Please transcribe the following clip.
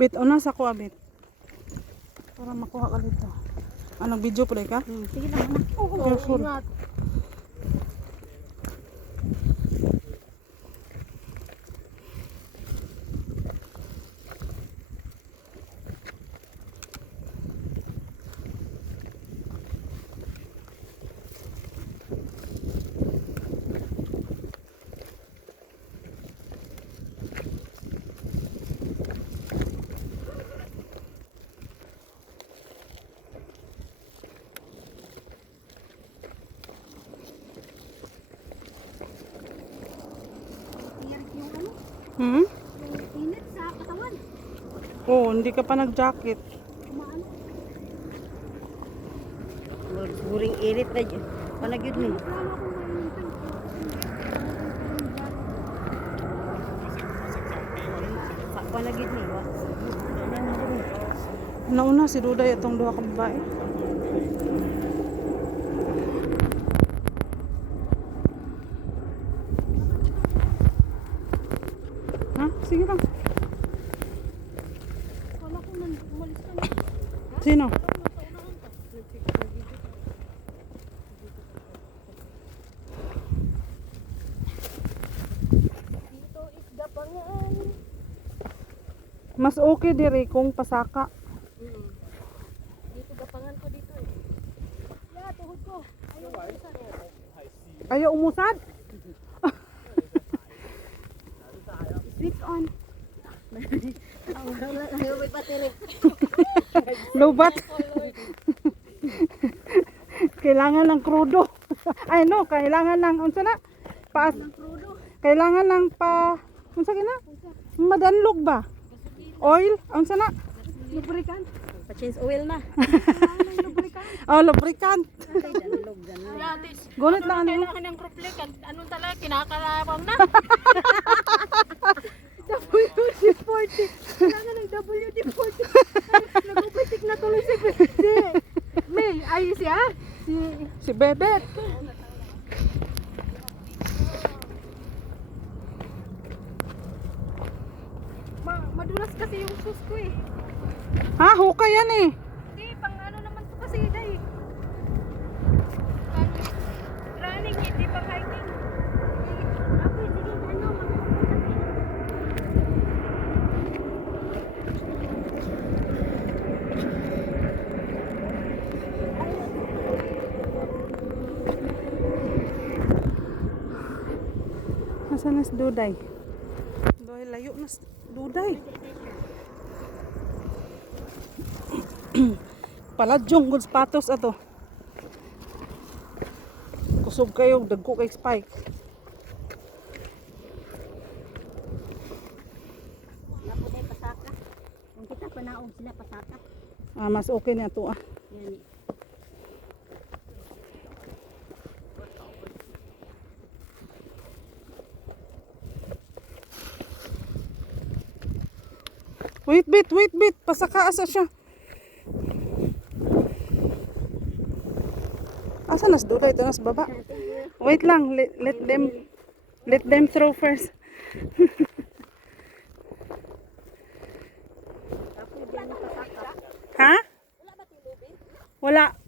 Bit, una sa ko abit. Para makuha ka dito. Anong video pa ka? Sige lang, anak. Careful. Ingat. Hmm? Yung init sa katawan. Oh, hindi ka pa nag-jacket. Kumaan. Guring init na dyan. Panagyod ni. Plano akong mainitan. Sa panagyod ni. Nauna si Duday itong duha ka babae. Ha? Sige lang. Kala ko man, umalis ka na. Sino? Dito is Gapangan. Mas okay diri kung pasaka. Dito Gapangan ko dito eh. Yeah, tuhod ko. Ayaw ko isa. Ayaw umusad? Switch on. Ayaw may patirik. Lobat. Kailangan ng krudo. Ay no, kailangan ng unsa na? Pa kailangan ng unsa kina? Madanlog ba? Oil, unsa na? Lubricant. Pa-change oil na. Oh, lubricant. Danlog. Gratis. Gunit lang ano. Kailangan ng lubricant. Anong talaga? Kinakalabang na. WD-40. Kailangan ng WD-40. Nagubitik na tuloy si May. Ay siya? Si Bedet. Madulas kasi yung sus ko eh. Ha, hukay yan eh. Hindi, pang ano naman to kasi day. Pang running, hindi pang hiking. Ako, sige, ano, Nasaan na si Duday? Duday, layo na si Duday. Paladyong good patos ato. Kusog kayo, dagko kay spike. Napo na pasaka. Kung kita panaog sila pasaka. Ah, mas okay na to ah. Yan. Wait bit. Pasaka asa siya. Asa nas Duday, ito nas baba. Wait lang, let them throw first. Ha? Wala.